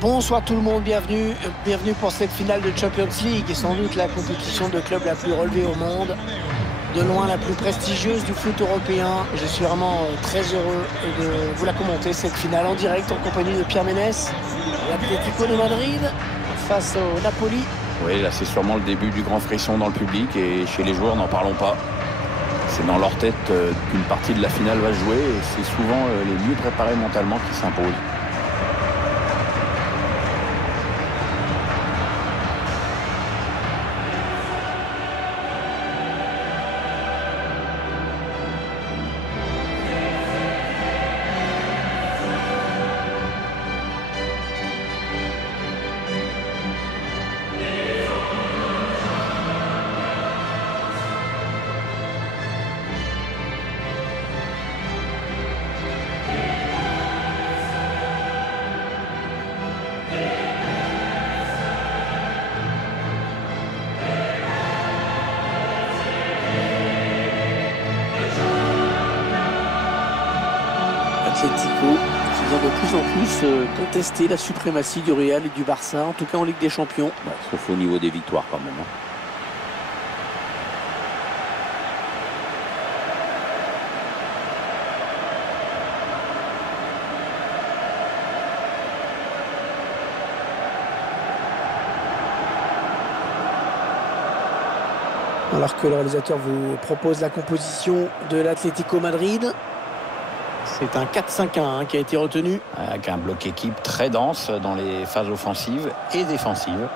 Bonsoir tout le monde, bienvenue pour cette finale de Champions League et sans doute la compétition de club la plus relevée au monde, de loin la plus prestigieuse du foot européen. Je suis vraiment très heureux de vous la commenter, cette finale en direct en compagnie de Pierre Ménès, l'Atlético de Madrid face au Napoli. Oui, là c'est sûrement le début du grand frisson dans le public et chez les joueurs, n'en parlons pas. C'est dans leur tête qu'une partie de la finale va se jouer et c'est souvent les mieux préparés mentalement qui s'imposent. Atlético qui vient de plus en plus contester la suprématie du Real et du Barça, en tout cas en Ligue des Champions. Sauf au niveau des victoires quand même. Alors que le réalisateur vous propose la composition de l'Atlético Madrid. C'est un 4-5-1 qui a été retenu. Avec un bloc équipe très dense dans les phases offensives et défensives.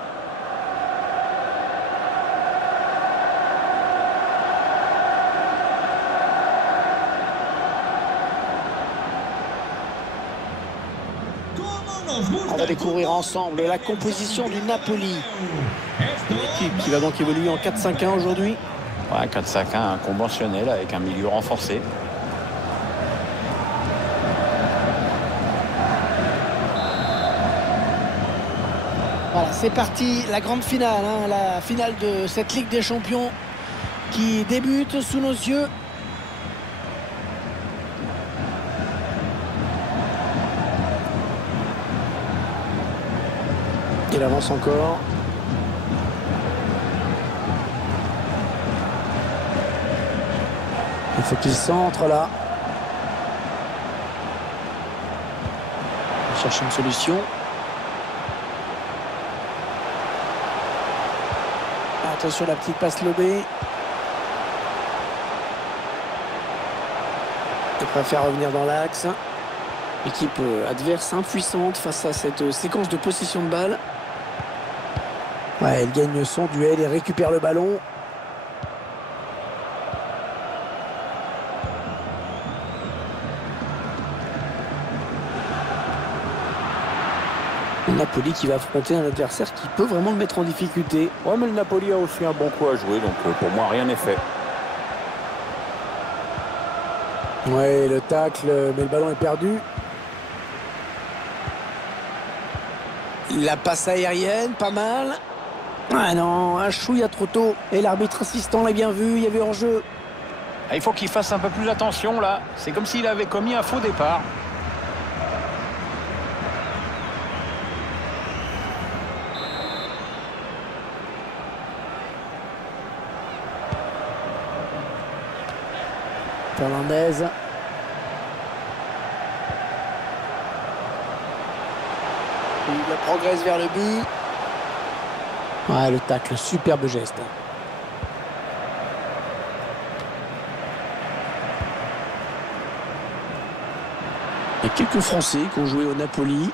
On va découvrir ensemble la composition du Napoli. Une équipe qui va donc évoluer en 4-5-1 aujourd'hui. Ouais, 4-5-1 conventionnel avec un milieu renforcé. Voilà, c'est parti, la grande finale, la finale de cette Ligue des Champions qui débute sous nos yeux. Il avance encore. Il faut qu'il centre là. Il cherche une solution. Attention la petite passe lobée. Il préfère revenir dans l'axe. Équipe adverse impuissante face à cette séquence de possession de balle. Ouais, elle gagne son duel et récupère le ballon. Le Napoli qui va affronter un adversaire qui peut vraiment le mettre en difficulté. Ouais, mais le Napoli a aussi un bon coup à jouer, donc pour moi rien n'est fait. Ouais, le tacle, mais le ballon est perdu. La passe aérienne, pas mal. Ah non, un chouïa trop tôt. Et l'arbitre assistant l'a bien vu, il y avait hors-jeu. Il faut qu'il fasse un peu plus attention là. C'est comme s'il avait commis un faux départ. Fernandez. Il progresse vers le but. Ouais, le tacle, superbe geste. Il y a quelques Français qui ont joué au Napoli,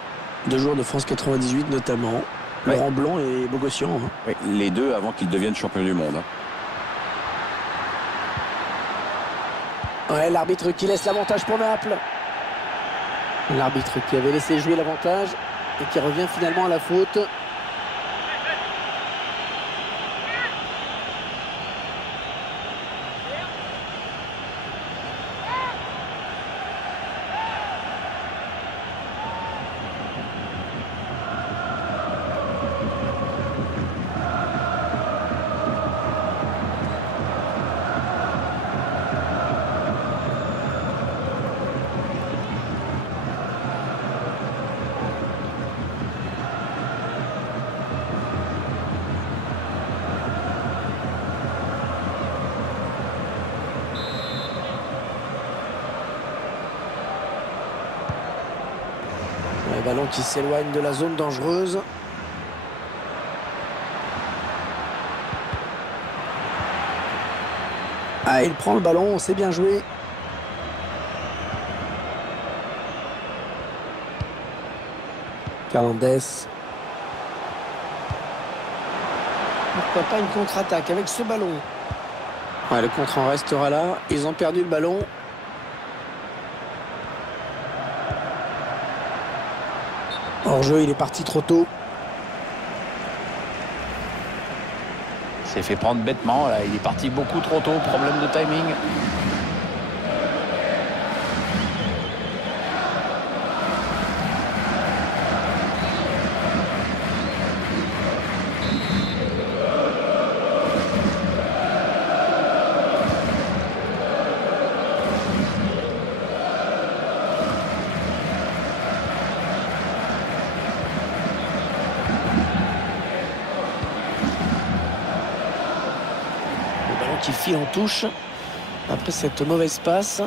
2 joueurs de France 98 notamment. Ouais. Laurent Blanc et Bogossian. Oui, les deux avant qu'ils deviennent champions du monde. Ouais, l'arbitre qui laisse l'avantage pour Naples. L'arbitre qui avait laissé jouer l'avantage et qui revient finalement à la faute. Le ballon qui s'éloigne de la zone dangereuse. Ah, il prend le ballon, c'est bien joué. Fernandez. Pourquoi pas une contre-attaque avec ce ballon? Ouais, le contre en restera là. Ils ont perdu le ballon. Hors-jeu, il est parti trop tôt. Il s'est fait prendre bêtement. Là, il est parti beaucoup trop tôt. Problème de timing. Qui file en touche après cette mauvaise passe.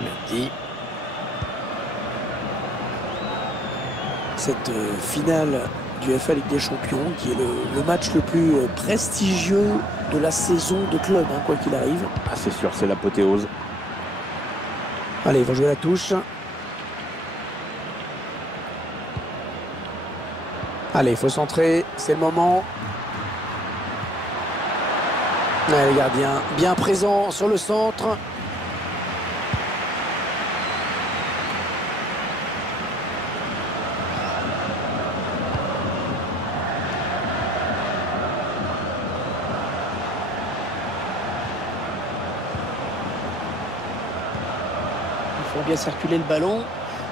Mendy. Cette finale du FA Ligue des Champions qui est le match le plus prestigieux de la saison de club, hein, quoi qu'il arrive. Ah, c'est sûr, c'est l'apothéose. Allez, il va jouer la touche. Allez, il faut centrer, c'est le moment. Ouais, le gardien bien présent sur le centre. Ils font bien circuler le ballon.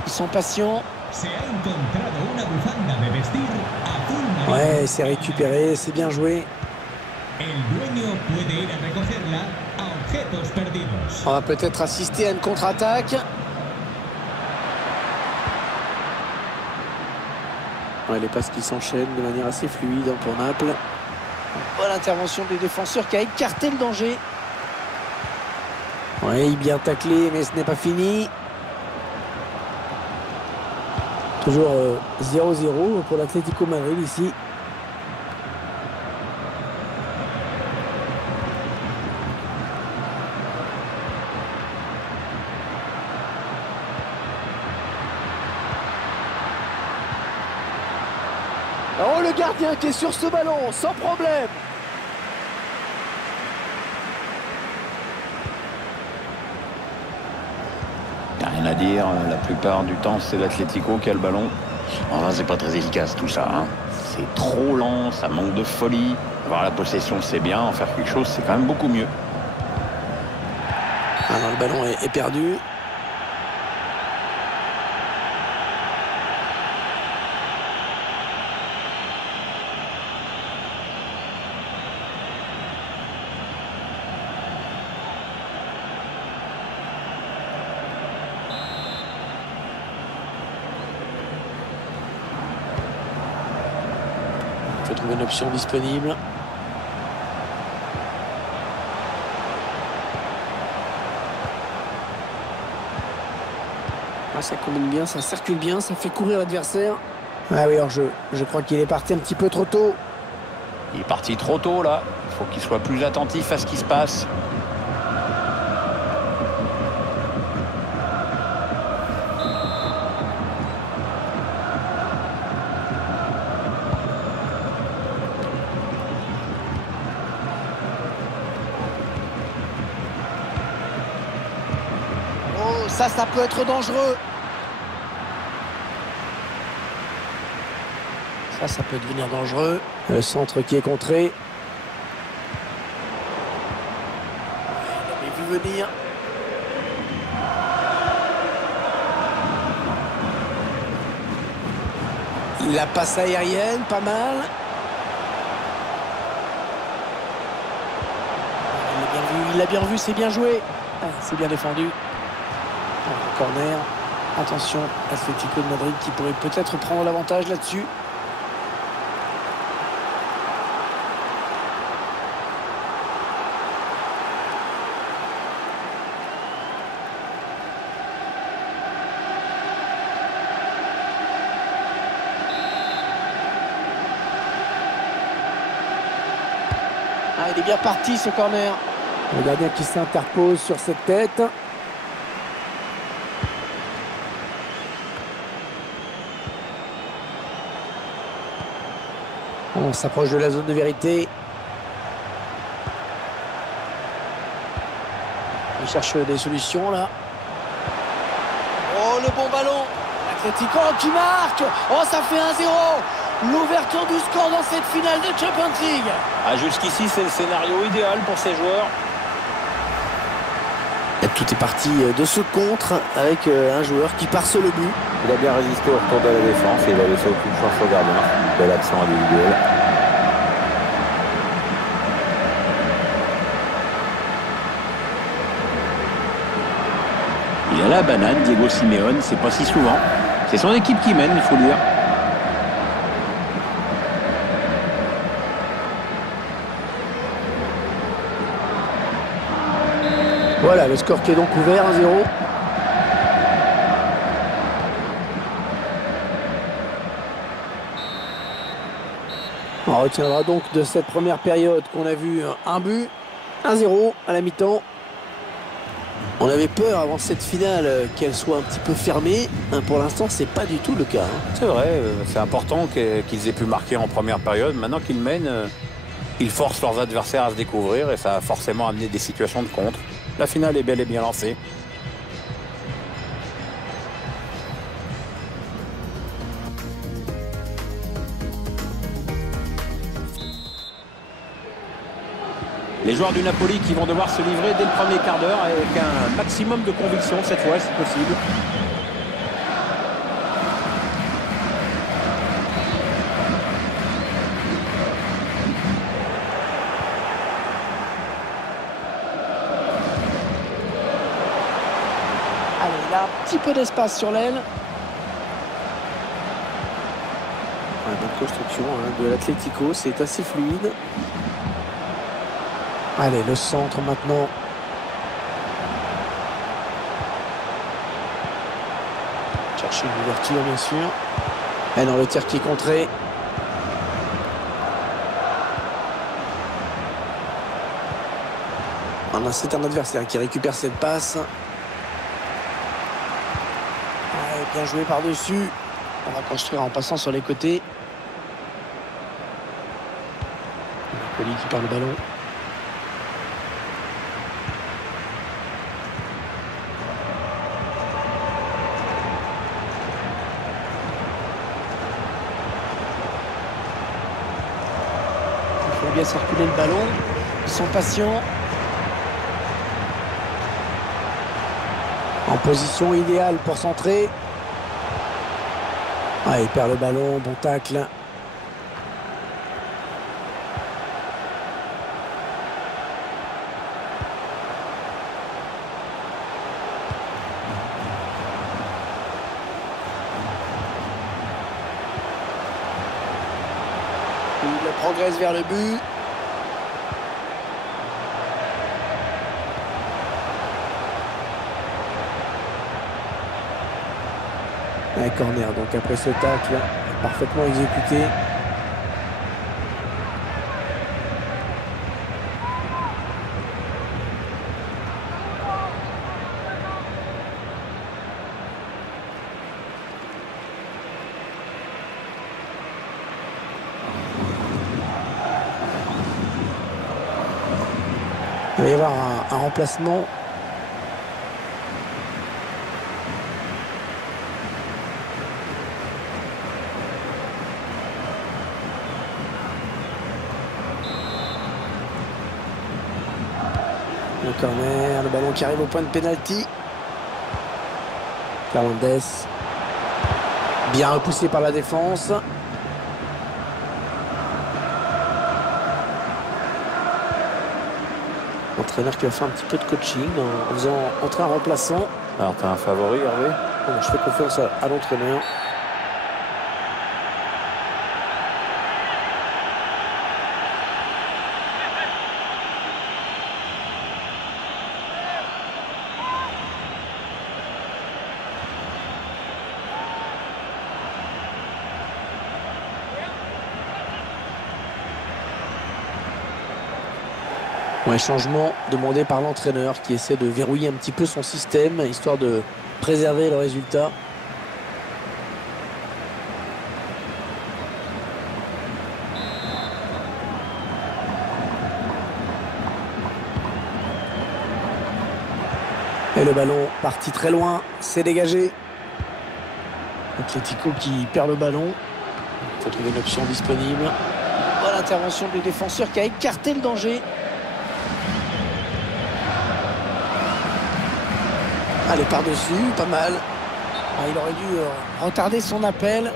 Ils sont patients. Ouais, c'est récupéré, c'est bien joué. On va peut-être assister à une contre-attaque. Ouais, les passes qui s'enchaînent de manière assez fluide pour Naples. Bonne intervention des défenseurs qui a écarté le danger. Oui, bien taclé, mais ce n'est pas fini. Toujours 0-0 pour l'Atlético Madrid ici. Oh, le gardien qui est sur ce ballon, sans problème. Il n'y a rien à dire, la plupart du temps c'est l'Atlético qui a le ballon. Enfin, c'est pas très efficace tout ça, hein. C'est trop lent, ça manque de folie. Avoir la possession c'est bien, en faire quelque chose c'est quand même beaucoup mieux. Alors le ballon est perdu. Il faut trouver une option disponible. Ah, ça combine bien, ça circule bien, ça fait courir l'adversaire. Ah oui, hors-jeu. Je crois qu'il est parti un petit peu trop tôt. Il est parti trop tôt là. Il faut qu'il soit plus attentif à ce qui se passe. Oh, ça peut être dangereux. Ça peut devenir dangereux. Le centre qui est contré. Il avait vu venir. La passe aérienne, pas mal. Il l'a bien vu, c'est bien joué. Ah, c'est bien défendu. Corner. Attention, Atlético de Madrid qui pourrait peut-être prendre l'avantage là-dessus. Ah, il est bien parti ce corner. Le gardien qui s'interpose sur cette tête. On s'approche de la zone de vérité. On cherche des solutions là. Oh, le bon ballon. L'Atlético qui marque. Oh, ça fait 1-0. L'ouverture du score dans cette finale de Champions League. Ah, jusqu'ici, c'est le scénario idéal pour ces joueurs. Et tout est parti de ce contre avec un joueur qui part sur le but. Il a bien résisté au retour de la défense et il a laissé aucune chance au gardien. Belle action individuelle. Il a la banane, Diego Simeone, c'est pas si souvent. C'est son équipe qui mène, il faut le dire. Voilà, le score qui est donc ouvert, 1-0. On retiendra donc de cette première période qu'on a vu un but, 1-0 à la mi-temps. On avait peur avant cette finale qu'elle soit un petit peu fermée. Pour l'instant, c'est pas du tout le cas. C'est vrai, c'est important qu'ils aient pu marquer en première période. Maintenant qu'ils mènent, ils forcent leurs adversaires à se découvrir et ça a forcément amené des situations de contre. La finale est bel et bien lancée. Les joueurs du Napoli qui vont devoir se livrer dès le premier quart d'heure avec un maximum de conviction cette fois, si possible. Allez, il a un petit peu d'espace sur l'aile. Bonne construction de l'Atlético, c'est assez fluide. Allez, le centre maintenant. Chercher une ouverture, bien sûr. Et dans le tir qui est contré. C'est un adversaire qui récupère cette passe. Ouais, bien joué par-dessus. On va construire en passant sur les côtés. Napoli qui perd le ballon. Il faut bien circuler le ballon. Ils sont patients. En position idéale pour centrer. Ah, il perd le ballon, bon tacle. Il progresse vers le but. Un corner, donc après ce tacle, parfaitement exécuté. Il va y avoir un remplacement. Le corner, le ballon qui arrive au point de pénalty. Fernandez. Bien repoussé par la défense. L'entraîneur qui va faire un petit peu de coaching en faisant entrer un remplaçant. Alors, t'as un favori, Hervé? Je fais confiance à l'entraîneur. Ouais, changement demandé par l'entraîneur qui essaie de verrouiller un petit peu son système, histoire de préserver le résultat. Et le ballon parti très loin, c'est dégagé. Atlético qui perd le ballon. Il faut trouver une option disponible. Bonne intervention du défenseur qui a écarté le danger. Allez, par-dessus, pas mal. Ah, il aurait dû retarder son appel.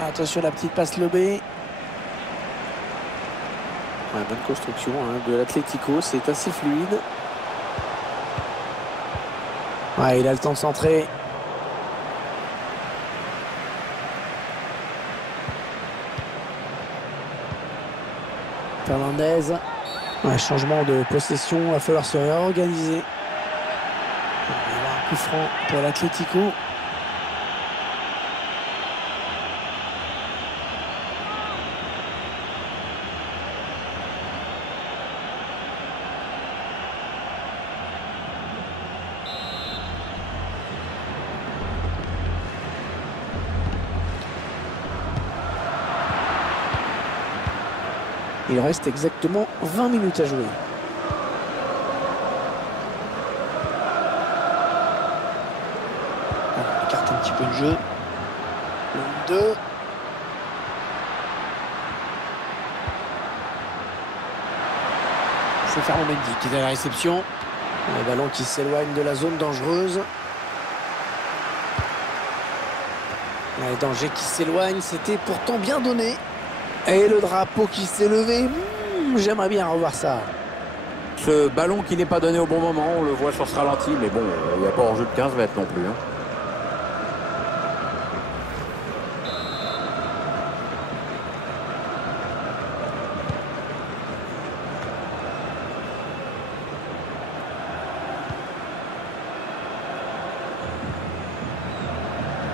Attention, la petite passe lobée. Ouais, bonne construction de l'Atlético, c'est assez fluide. Ouais, il a le temps de centrer. Fernandez. Ouais, changement de possession, il va falloir se réorganiser. Il va y avoir un coup franc pour l'Atlético. Il reste exactement 20 minutes à jouer. On écarte un petit peu le jeu. 2. C'est Ferland Mendy qui est à la réception. Le ballon qui s'éloigne de la zone dangereuse. Le danger qui s'éloigne, c'était pourtant bien donné. Et le drapeau qui s'est levé, j'aimerais bien revoir ça. Ce ballon qui n'est pas donné au bon moment, on le voit sur ce ralenti, mais bon, il n'y a pas hors-jeu de 15 mètres non plus.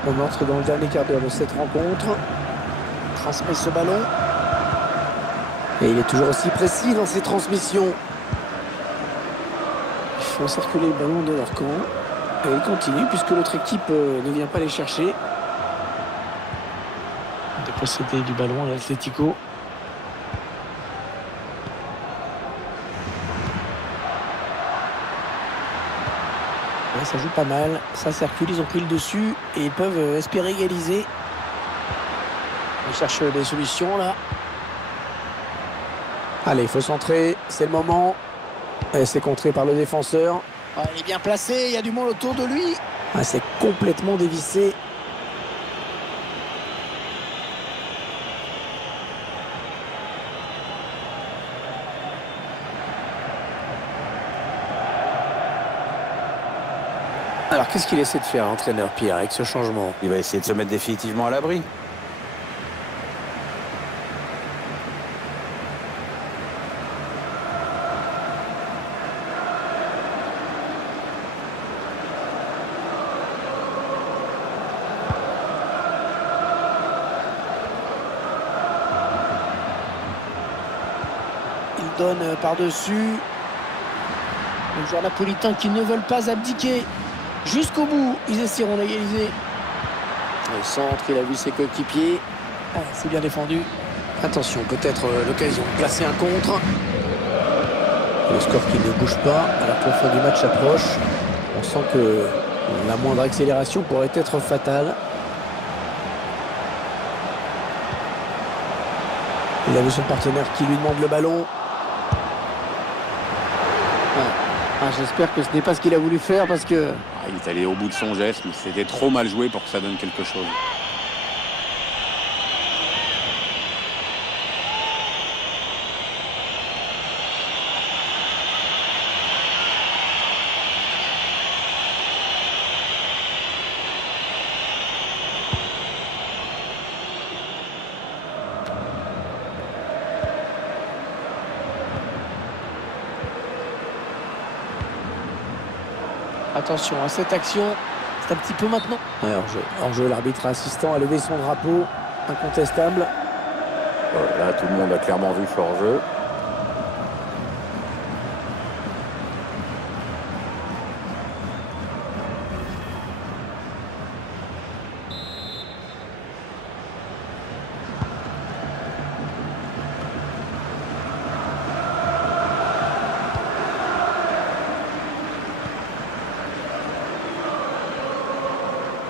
On entre dans le dernier quart d'heure de cette rencontre. Transmet ce ballon. Et il est toujours aussi précis dans ses transmissions. Il faut circuler le ballon de leur camp. Et il continue puisque l'autre équipe ne vient pas les chercher. De posséder du ballon à l'Atlético. Ouais, ça joue pas mal. Ça circule, ils ont pris le dessus. Et ils peuvent espérer égaliser. On cherche des solutions là. Allez, il faut centrer. C'est le moment. Et c'est contré par le défenseur. Ah, il est bien placé. Il y a du monde autour de lui. Ah, c'est complètement dévissé. Alors, qu'est-ce qu'il essaie de faire, l'entraîneur Pierre, avec ce changement? Il va essayer de se mettre définitivement à l'abri. Il donne par-dessus. Les joueurs napolitains qui ne veulent pas abdiquer. Jusqu'au bout, ils essaieront d'égaliser. Le centre, il a vu ses coéquipiers. Ah, c'est bien défendu. Attention, peut-être l'occasion de placer un contre. Le score qui ne bouge pas alors que la fin du match approche. On sent que la moindre accélération pourrait être fatale. Il a vu son partenaire qui lui demande le ballon. Ah, j'espère que ce n'est pas ce qu'il a voulu faire parce que... Il est allé au bout de son geste, mais c'était trop mal joué pour que ça donne quelque chose. attention à cette action. C'est un petit peu maintenant. Ouais, hors-jeu, l'arbitre assistant a levé son drapeau. Incontestable. Là, tout le monde a clairement vu ce hors-jeu.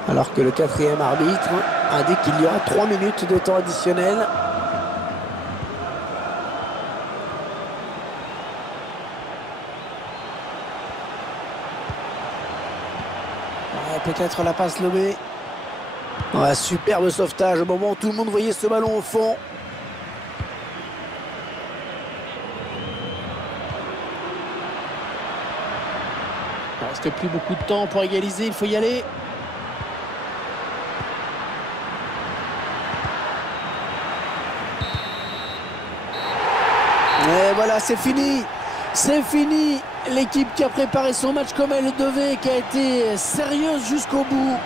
Alors que le quatrième arbitre indique qu'il y aura 3 minutes de temps additionnel. Ouais, peut-être la passe lobée. Ouais, superbe sauvetage au moment où tout le monde voyait ce ballon au fond. Il ne reste plus beaucoup de temps pour égaliser, il faut y aller. Et voilà, c'est fini. C'est fini. L'équipe qui a préparé son match comme elle le devait, qui a été sérieuse jusqu'au bout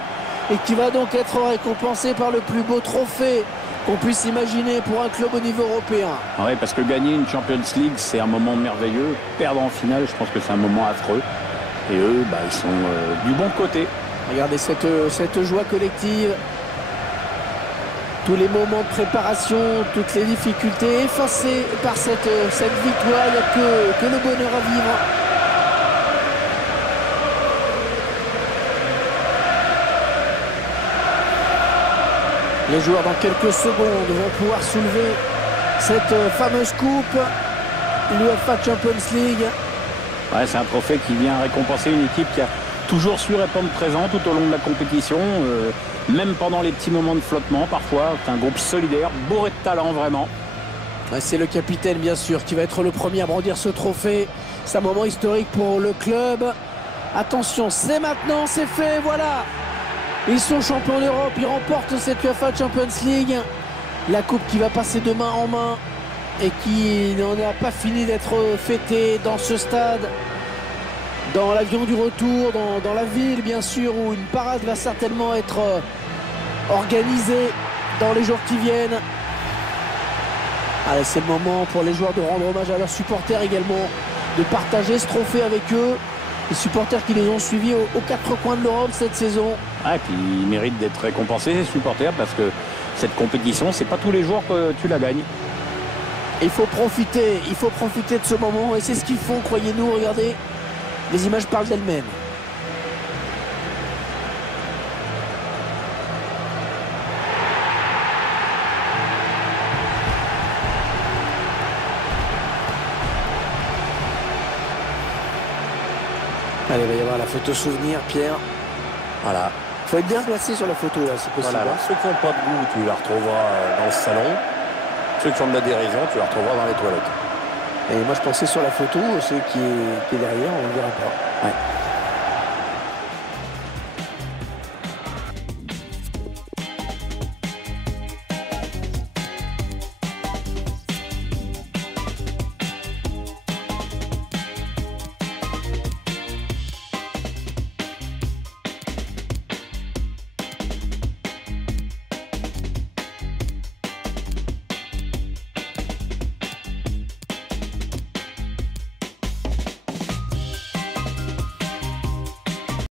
et qui va donc être récompensée par le plus beau trophée qu'on puisse imaginer pour un club au niveau européen. Oui, parce que gagner une Champions League, c'est un moment merveilleux. Perdre en finale, je pense que c'est un moment affreux. Et eux, ils sont du bon côté. Regardez cette joie collective. Tous les moments de préparation, toutes les difficultés effacées par cette victoire. Il n'y a que le bonheur à vivre. Les joueurs dans quelques secondes vont pouvoir soulever cette fameuse coupe, l'UEFA Champions League. Ouais, c'est un trophée qui vient récompenser une équipe qui a toujours su répondre présent tout au long de la compétition, même pendant les petits moments de flottement parfois. C'est un groupe solidaire, bourré de talent vraiment. C'est le capitaine bien sûr qui va être le premier à brandir ce trophée. C'est un moment historique pour le club. Attention, c'est maintenant, c'est fait, voilà. Ils sont champions d'Europe, ils remportent cette UEFA Champions League. La coupe qui va passer de main en main et qui n'en a pas fini d'être fêtée dans ce stade. Dans l'avion du retour, dans la ville bien sûr, où une parade va certainement être organisée dans les jours qui viennent. Allez, c'est le moment pour les joueurs de rendre hommage à leurs supporters également, de partager ce trophée avec eux. Les supporters qui les ont suivis aux quatre coins de l'Europe cette saison. Ah, et puis ils méritent d'être récompensés, ces supporters, parce que cette compétition, c'est pas tous les jours que tu la gagnes. Il faut profiter de ce moment et c'est ce qu'ils font, croyez-nous. Regardez, les images parlent d'elles-mêmes. Allez, il va y avoir la photo souvenir, Pierre. Voilà. Il faut être bien placé sur la photo, là, c'est possible. Voilà. Ceux qui n'ont pas de goût, tu la retrouveras dans le salon. Ceux qui ont de la dérision, tu la retrouveras dans les toilettes. Et moi, je pensais sur la photo, ceux qui est derrière, on ne le verra pas. Ouais.